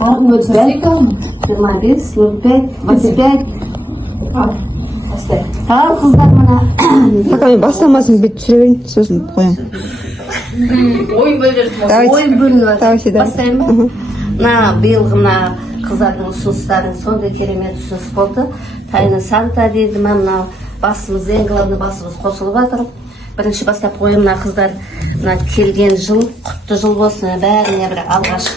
25, 05, 25. Al kızlar bana. Пока мен бастамасын бүйтіп түсіре берейін, сосын қоямын. Ойын бөліп Давайте. ойын бөлініп Давайте, да. бастаймын. Мына биылғы мына қыздардың ұсыныстарын сондай керемет ұсыныс болды. Тайна Санта дейді ма, мынау басымыз, ең главный басымыз қосылып жатыр. Бірінші бастап қойым мына қыздар мына келген жыл құтты жыл болсын, бәріне бір алғашқы.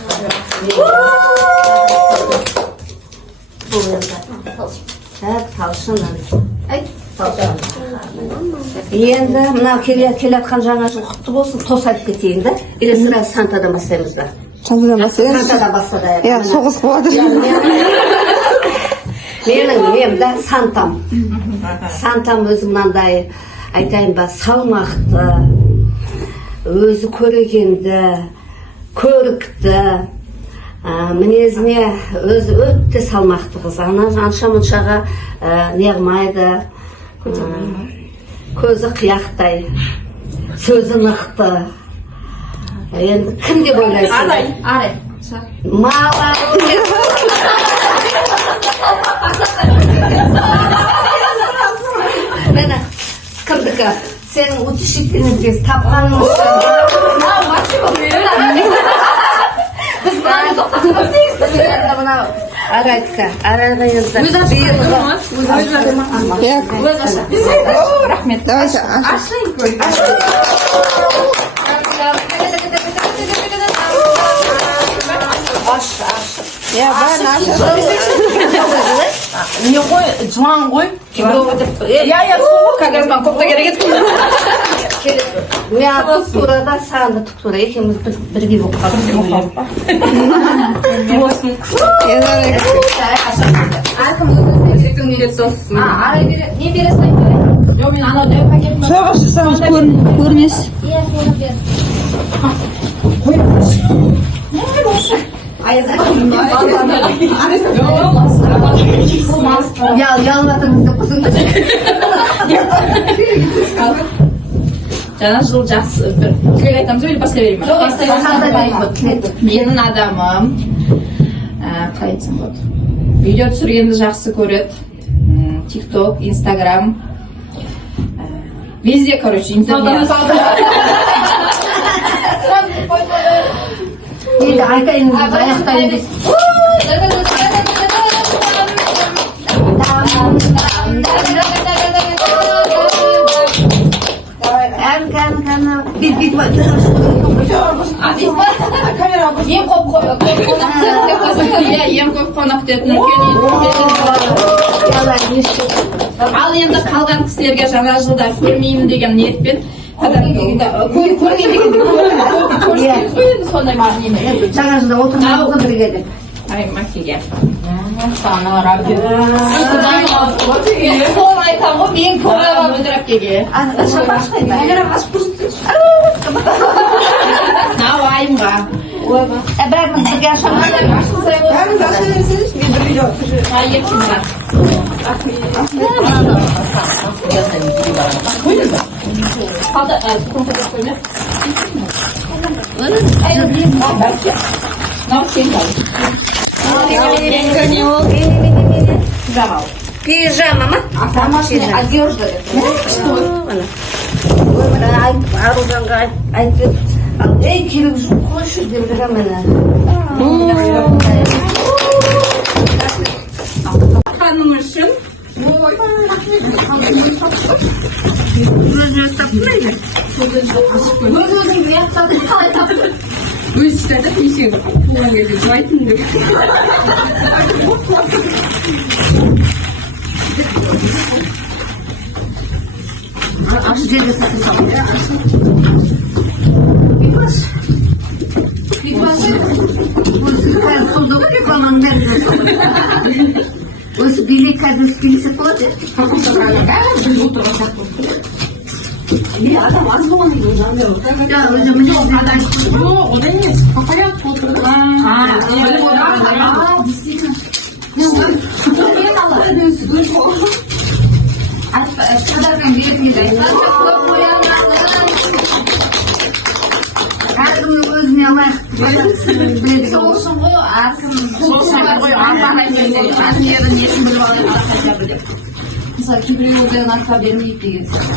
Бұл енді талшын. Енді мынау келатқан жаңа жыл құтты болсын, тос айтып кетейін да. Или сразу Сантадан бастаймыз ба? Сантадан бастаймыз. Сантадан бастайық. Иә, соғыс болады. Менің да Сантам. Сантам өзі мынандай айтайын ба, салмақты, өзі көрегенді, көрікті, мінезіне өзі өтті салмақты қыз. Анша-мұншаға неғмайды, көзі қияқтай, сөзі нықты. Енді кім деп ойлайсың? Арай. Молодец! Мені кімдікі? Сенің учительницеңіз тапқаның Біз мынау Арайдікі. Арайға Рахмет. Давайте, Не ғой, жылан ғой. Я соғы, кәдімден көпті керек еді. Мен тұқтурада, саған да тұқтура. Екеуміз бірге болып қалдық. Әркім өзінің үйрет сосын. Арай берет, не бересін айтып? Жоқ, мен анау дәу пакетім. соғыс жасаңыз көрінесіз. Иә, соны бер. Ялватырмыз деп қосың. Жаңа жыл жақсы. Тілек айтамыз или бастай берейін? Менің адамым қалай айтсам болады, видео түсіргенді жақсы көреді. TikTok, Instagram, везде, короче, интернет. Енді айтайын, аяқтайын дейсің. Ең көп қонақ күтетін ал енді қалған кісілерге жаңа жылда көрмеймін деген ниетпен көрмеймін деген сондай Жаңа жылда отырмауға бірге деп. Ай, Макеге. Сол айтам ғой, мен көріп өндір әпкеге. Нау айымға. Бәріміз бірге Пижама ма? Домашняя одежда. Аружанға айтып, ей, керек жоқ қойшы деп жүрем мені. Ханым үшін Өзі таптың еді? Өз-өзіңді яқтадың қалай таптың? Өз істеді, несен туған кезде жылайтын деп. Ашы жерге сатысам. Осы билет қазір спилсет болады. Адам аз болғаннан кейін жаңағы одан емес, по порядку отырды. Подарканы беретініңізді айтқан әркімнің өзіне лайықты біледі. Сол үшін ғой әркім сол шағар ғой әнлердің несін біліп алайын арқайда біліп. Мысалы кейбіреулерден арқа бермейді деген сияқты.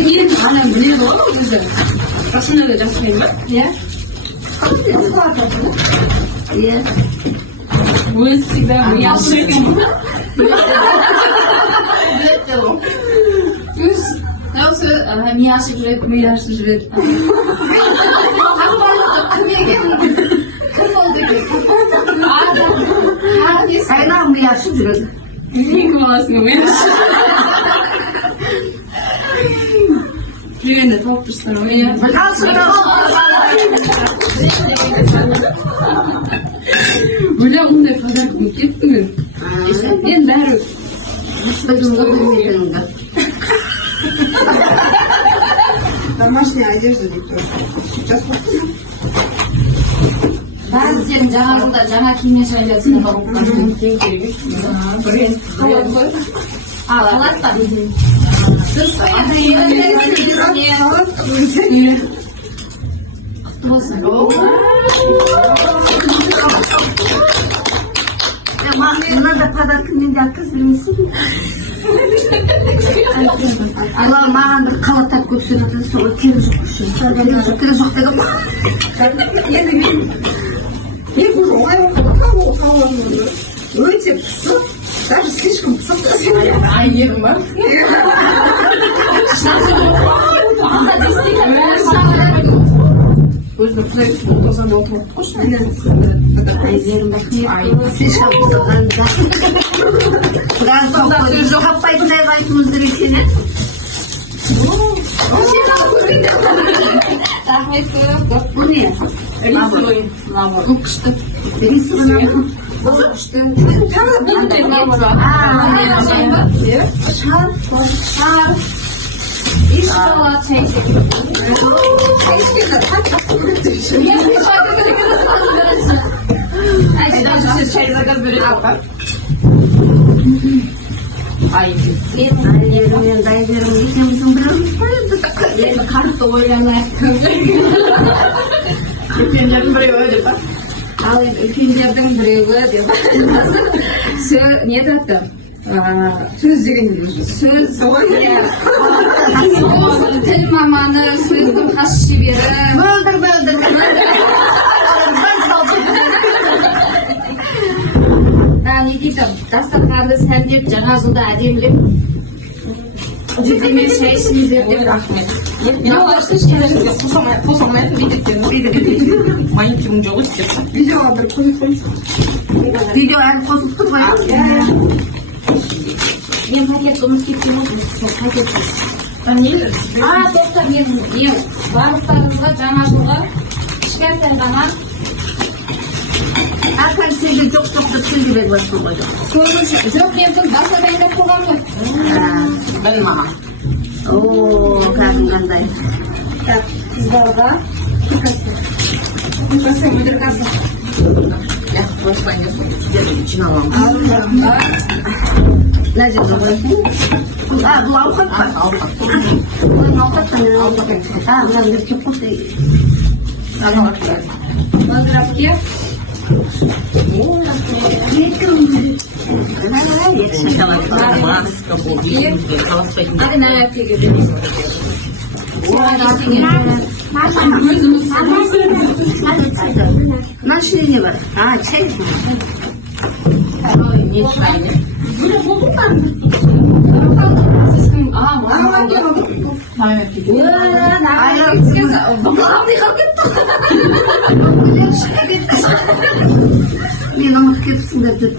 Енді ғана біледі ғой өзі. Расында да жасырмайын ба? Иә. Иә. Өзі всегда мияшық. Өзі мияшық жүреді, мияшық жүреді. Кім болды екен? Қайнақ мияшып жүреді. Нең баласың мияшық. Жүргенде тауып тұрсың ғой. Бля, мұндай подаркым кетті мен. Мен бәрі Домашняя одежда дейді. Сейчас бәрі жаңа жылда жаңа киіммен жайласына барып бренд қалады ғой. Қалады ба? Құтты болсын. Мынада подарка менде отказ Ала маған бір қалатап көпсен атады, соға керім жоқ үшін. Керім жоқ деген ғой. мен уже оңай оқыдым, өте пысық, даже слишком пысық. Айырым ба? Өзінің құдайсың отырған отырып қош. Айзерім бақниет. Слишком пысыққан да. Қаппайтындай қайтымыз керек сені. Рахмет көп. Бұл не? Бұл күшті. Бересі ғана. Бұл күшті. Шар. İş falan çektik. Айерімен дайверім екеміздің біріміз қойды. Енді қарықты ойланайық. Үлкендердің біреуі деп ба? Ал енді үлкендердің біреуі деп ба? Не даты? Сөз деген Сөз тіл маманы, сөздің хас шебері. Бөлдір. Не дейді, дастарханды сәндеп, жаңа жылда әдемілеп, жүземен шай ішіңіздер деп рахмет. Мен алғашқы ешкімдерге қосылмайтын бейдеттен маникюрім жоқ өстеп. видеоға бір қойып Видео әлі қосып тұр ғой. Мен пакетті ұмытып кеткен болдым, сол пакетті. Тоқтар, мен барлықтарыңызға жаңа жылға кішкентай ғана Әркім сізге жоқ деп сізге беріп жатқан ғой. жоқ, мен бұл баса дайындап қойған ғой. Білім мама. Ооо, кәдім қандай. Қыздарға Мүдіркасы. Я осылайын деп сіздерді жиналамын. Мына жерде қоясың. Бұл ауқат па? Бұл ауқат па? Мына жерде кеп қойсы. Поздравки. Hadi nereye gidelim? Мына ішінде не бар? Чай. Мен ұмытып кетіпсіңдер деп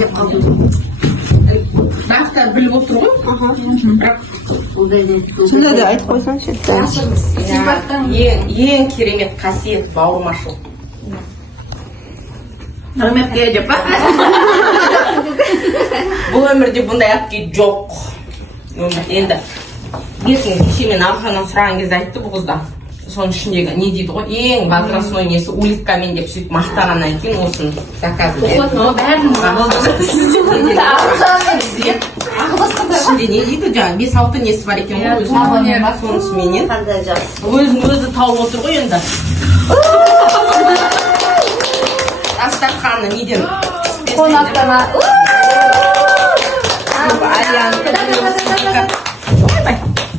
деп қалдым. Бақтар біліп отыр ғой. сонда да айтып қойсаңшы. Ең керемет қасиет бауырмашылық. Құрметке деп па? Бұл өмірде бұндай әпке жоқ. Енді ертең кеше мен Арханнан сұраған кезде айтты бұл қызда. соның ішіндегі не дейді ғой ең возрастной несі улиткамен деп сөйтіп мақтағаннан кейін осыны заказын ішінде не дейді жаңағы 5-6 несі бар екен ғой өзінің сонысыменен қандай жақсы. өзін-өзі тауып отыр ғой енді дастарханы неден Қонақтана.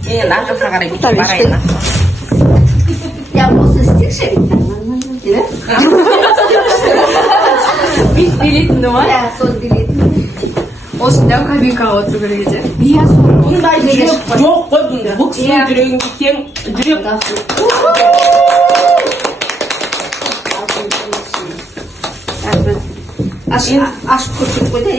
енді ар жаққа қарай кетіп барайын Ya осы істейікші дейді. Билетіңді ма? Ya сол билетін. Осында кабинкаға отыру керек еді. бұндай жүрек жоқ қой бұнда бұл кісінің жүрегінде тең жүрек Ашып көрсетіп қойды.